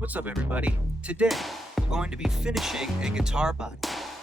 What's up, everybody? Today, we're going to be finishing a guitar body.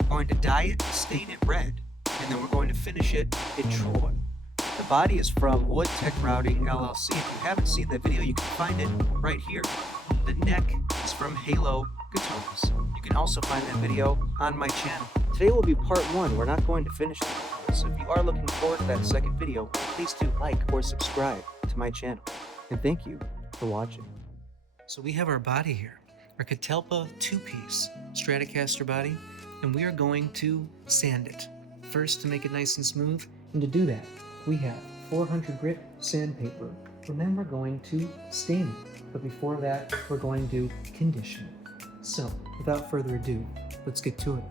We're going to dye it, stain it red, and then we're going to finish it in Tru-Oil. The body is from Wood Tech Routing LLC. If you haven't seen that video, you can find it right here. The neck is from Halo Guitars. You can also find that video on my channel. Today will be part one. We're not going to finish it. So if you are looking forward to that second video, please do like or subscribe to my channel. And thank you for watching. So we have our body here, our Catalpa 2-piece Stratocaster body, and we are going to sand it. First, to make it nice and smooth, and to do that, we have 400 grit sandpaper, and then we're going to stain it. But before that, we're going to condition it. So, without further ado, let's get to it.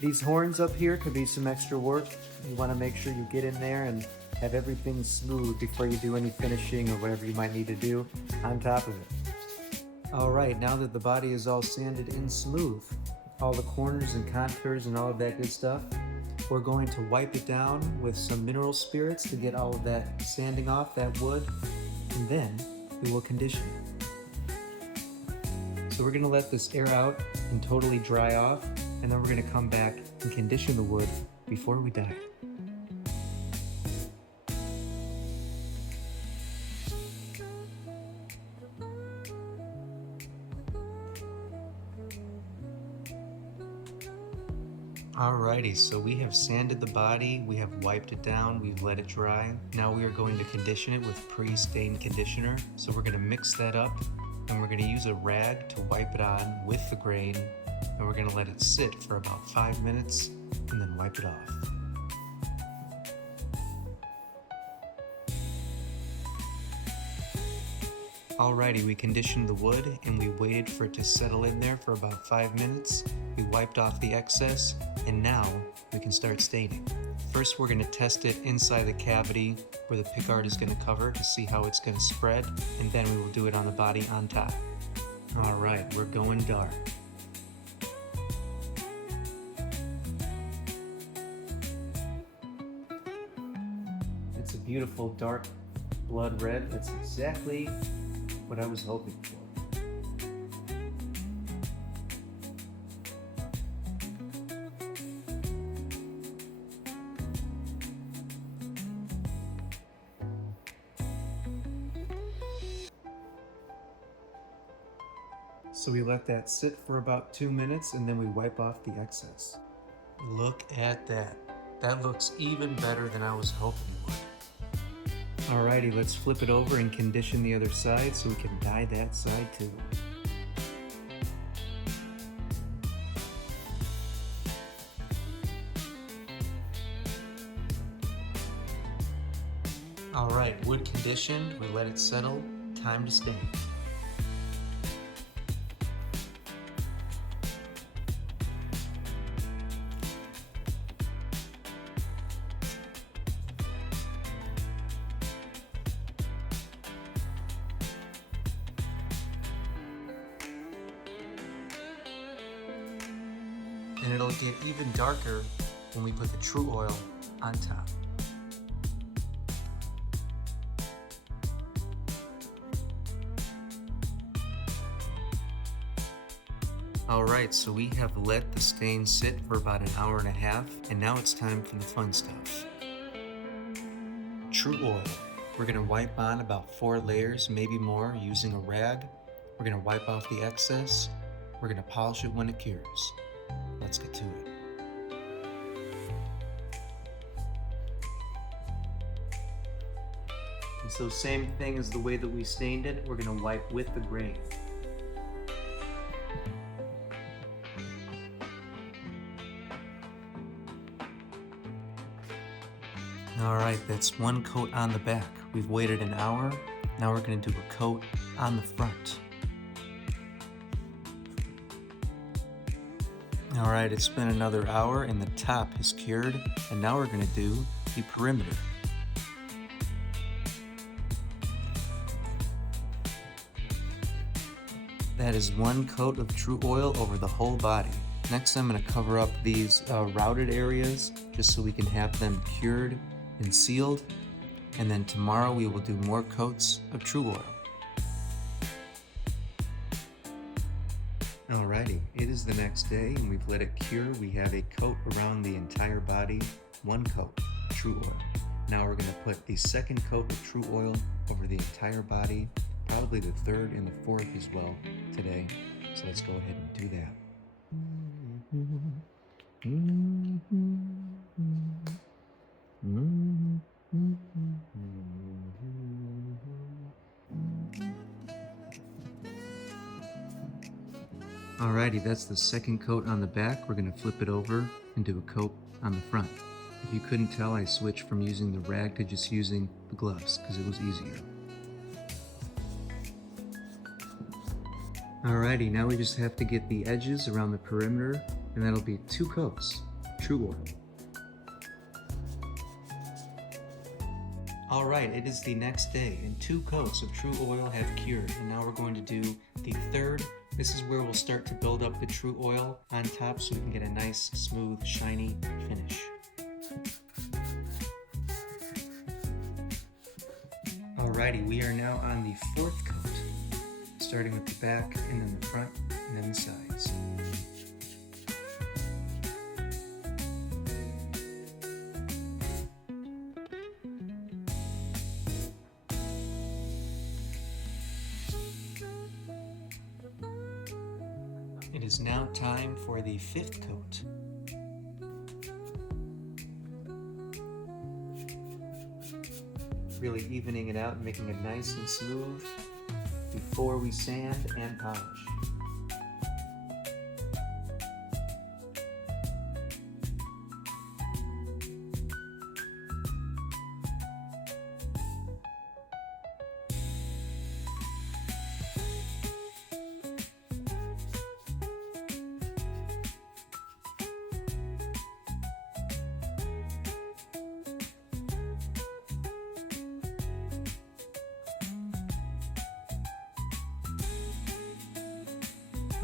These horns up here could be some extra work. You want to make sure you get in there and have everything smooth before you do any finishing or whatever you might need to do on top of it. Alright, now that the body is all sanded in smooth, all the corners and contours and all of that good stuff, we're going to wipe it down with some mineral spirits to get all of that sanding off, that wood, and then we will condition it. So we're going to let this air out and totally dry off, and then we're going to come back and condition the wood before we dye it. Alrighty, so we have sanded the body, we have wiped it down, we've let it dry. Now we are going to condition it with pre-stained conditioner. So we're going to mix that up, and we're going to use a rag to wipe it on with the grain, and we're going to let it sit for about 5 minutes and then wipe it off. Alrighty, we conditioned the wood and we waited for it to settle in there for about 5 minutes. We wiped off the excess, and now we can start staining. First, we're going to test it inside the cavity where the pickguard is going to cover to see how it's going to spread, and then we will do it on the body on top. Alright, we're going dark. It's a beautiful dark blood red. That's exactly what I was hoping for. So we let that sit for about 2 minutes, and then we wipe off the excess. Look at that. That looks even better than I was hoping it would. Alrighty, let's flip it over and condition the other side so we can dye that side too. Alright, wood conditioned, we let it settle, time to stain. And it'll get even darker when we put the Tru-Oil on top. Alright, so we have let the stain sit for about an hour and a half, and now it's time for the fun stuff. Tru-Oil. We're going to wipe on about 4 layers, maybe more, using a rag. We're going to wipe off the excess. We're going to polish it when it cures. Let's get to it. And so same thing as the way that we stained it, we're going to wipe with the grain. Alright, that's 1 coat on the back. We've waited an hour. Now we're going to do a coat on the front. Alright, it's been another hour and the top has cured, and now we're going to do the perimeter. That is 1 coat of Tru-Oil over the whole body. Next, I'm going to cover up these routed areas just so we can have them cured and sealed. and then tomorrow we will do more coats of Tru-Oil. Alrighty, it is the next day and we've let it cure. We have a coat around the entire body, one coat, Tru-Oil. Now we're going to put the second coat of Tru-Oil over the entire body, probably the third and the fourth as well today. So let's go ahead and do that. Alrighty, that's the second coat on the back. We're going to flip it over and do a coat on the front. If you couldn't tell, I switched from using the rag to just using the gloves because it was easier. Alrighty, now we just have to get the edges around the perimeter, and that'll be 2 coats, Tru-Oil. Alright, it is the next day, and 2 coats of Tru-Oil have cured, and now we're going to do the third. This is where we'll start to build up the Tru-Oil on top so we can get a nice, smooth, shiny finish. Alrighty, we are now on the 4th coat, starting with the back and then the front and then the sides. It is now time for the 5th coat. Really evening it out and making it nice and smooth before we sand and polish.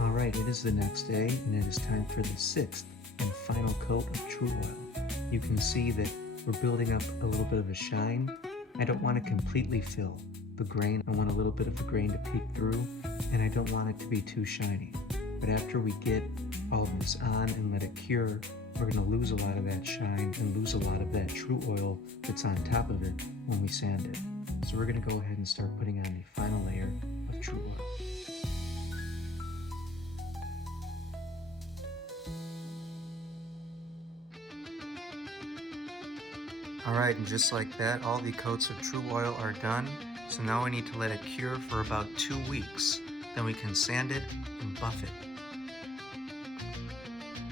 Alright, it is the next day and it is time for the 6th and final coat of Tru-Oil. You can see that we're building up a little bit of a shine. I don't want to completely fill the grain. I want a little bit of the grain to peek through, and I don't want it to be too shiny. But after we get all of this on and let it cure, we're going to lose a lot of that shine and lose a lot of that Tru-Oil that's on top of it when we sand it. So we're going to go ahead and start putting on the final layer of Tru-Oil. Alright, and just like that, all the coats of Tru-Oil are done. So now we need to let it cure for about 2 weeks. Then we can sand it and buff it.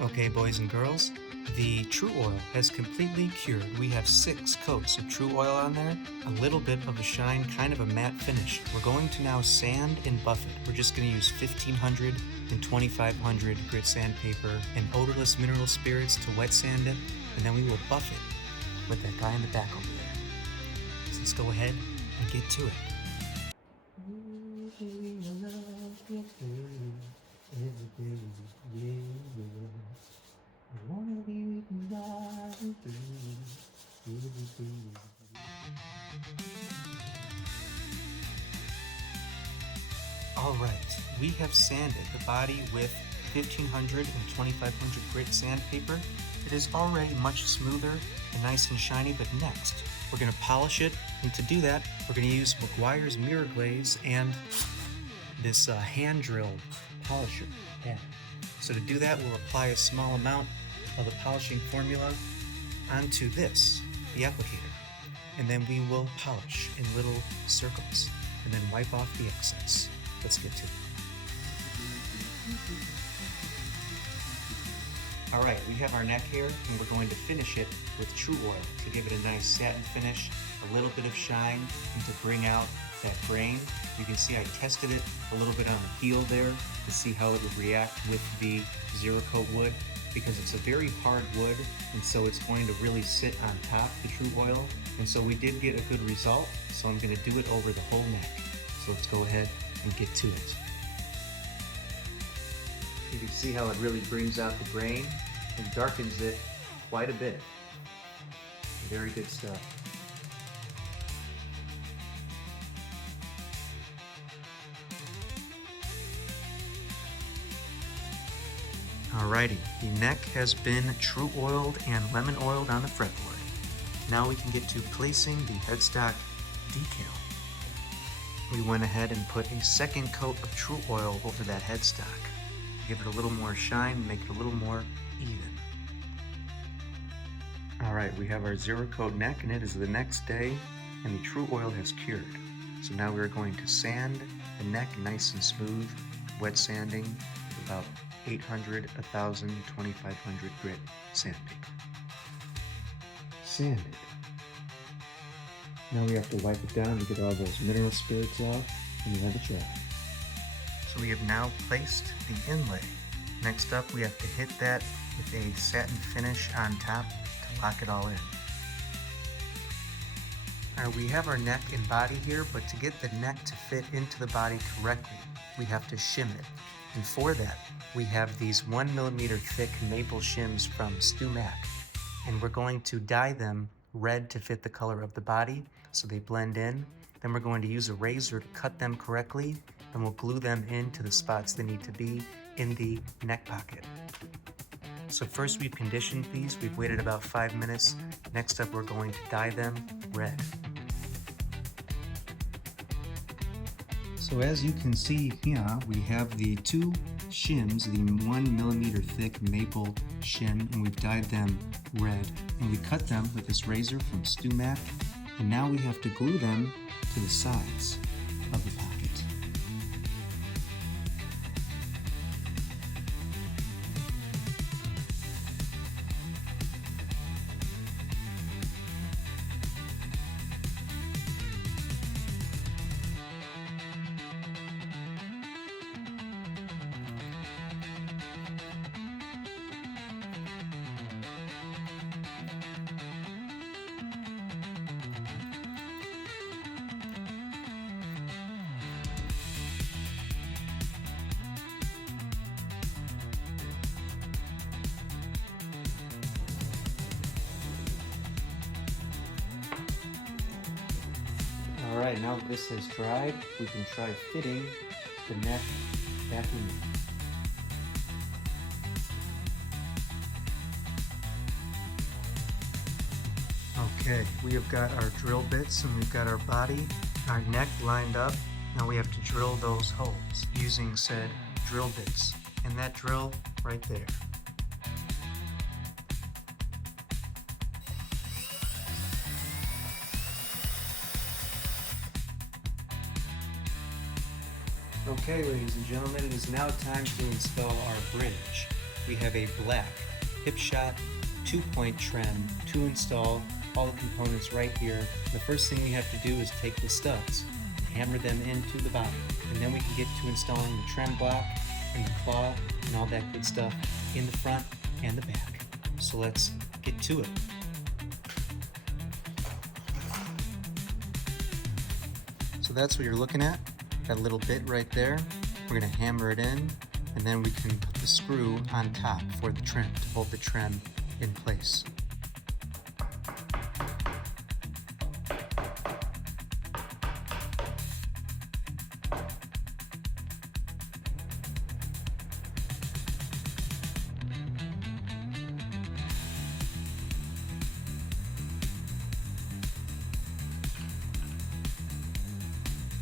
Okay, boys and girls, the Tru-Oil has completely cured. We have 6 coats of Tru-Oil on there, a little bit of a shine, kind of a matte finish. We're going to now sand and buff it. We're just going to use 1500 and 2500 grit sandpaper and odorless mineral spirits to wet sand it, and then we will buff it with that guy in the back over there. So let's go ahead and get to it. Alright, we have sanded the body with 1500 and 2500 grit sandpaper. It is already much smoother and nice and shiny, but next we're going to polish it, and to do that we're going to use McGuire's Mirror Glaze and this hand drilled polisher pen. So to do that, we'll apply a small amount of the polishing formula onto this, the applicator, and then we will polish in little circles and then wipe off the excess. Let's get to it. Alright, we have our neck here, and we're going to finish it with Tru-Oil to give it a nice satin finish, a little bit of shine, and to bring out that grain. You can see I tested it a little bit on the heel there to see how it would react with the zero coat wood, because it's a very hard wood, and so it's going to really sit on top the Tru-Oil. And so we did get a good result, so I'm going to do it over the whole neck. So let's go ahead and get to it. You can see how it really brings out the grain and darkens it quite a bit. Very good stuff. Alrighty, the neck has been Tru-Oiled and lemon oiled on the fretboard. Now we can get to placing the headstock decal. We went ahead and put a second coat of Tru-Oil over that headstock. Give it a little more shine, make it a little more even. Alright, we have our zero coat neck and it is the next day and the Tru-Oil has cured. So now we're going to sand the neck nice and smooth, wet sanding, about 800, 1000, 2500 grit sandpaper. Sanded. Now we have to wipe it down to get all those mineral spirits off and let it dry. So we have now placed the inlay. Next up we have to hit that with a satin finish on top to lock it all in. Alright, we have our neck and body here, but to get the neck to fit into the body correctly, we have to shim it. And for that, we have these 1mm thick maple shims from Strat. And we're going to dye them red to fit the color of the body so they blend in. Then we're going to use a razor to cut them correctly, and we'll glue them into the spots they need to be in the neck pocket. So first we've conditioned these, we've waited about 5 minutes. Next up we're going to dye them red. So as you can see here, we have the two shims, the 1mm thick maple shim, and we've dyed them red. And we cut them with this razor from Strat, and now we have to glue them to the sides of the pocket. Alright, now that this has dried, we can try fitting the neck back in. Okay, we have got our drill bits and we've got our body, our neck lined up. Now we have to drill those holes using said drill bits. And that drill right there. Okay, ladies and gentlemen, it is now time to install our bridge. We have a black hip-shot 2-point trem to install all the components right here. The first thing we have to do is take the studs and hammer them into the body, and then we can get to installing the trem block and the claw and all that good stuff in the front and the back. So let's get to it. So that's what you're looking at. That little bit right there, we're going to hammer it in, and then we can put the screw on top for the trim to hold the trim in place.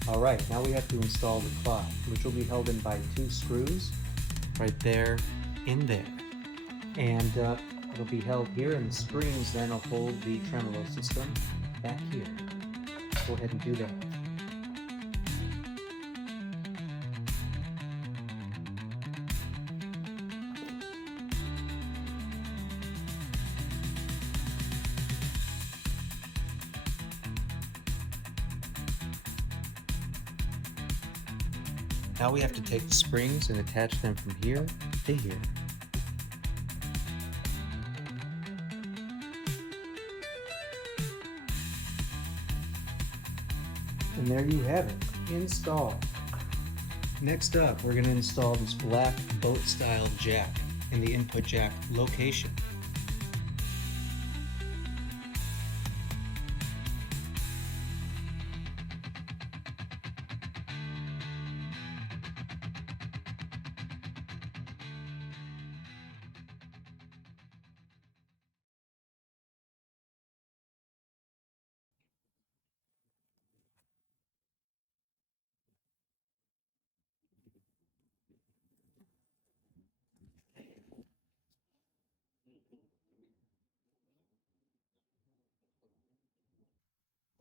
Alright, now we have to install the claw, which will be held in by 2 screws right there in there. And it'll be held here, and the springs then will hold the tremolo system back here. Let's go ahead and do that. Now we have to take the springs and attach them from here to here. And there you have it, installed. Next up, we're going to install this black boat-style jack in the input jack location.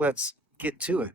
let's get to it.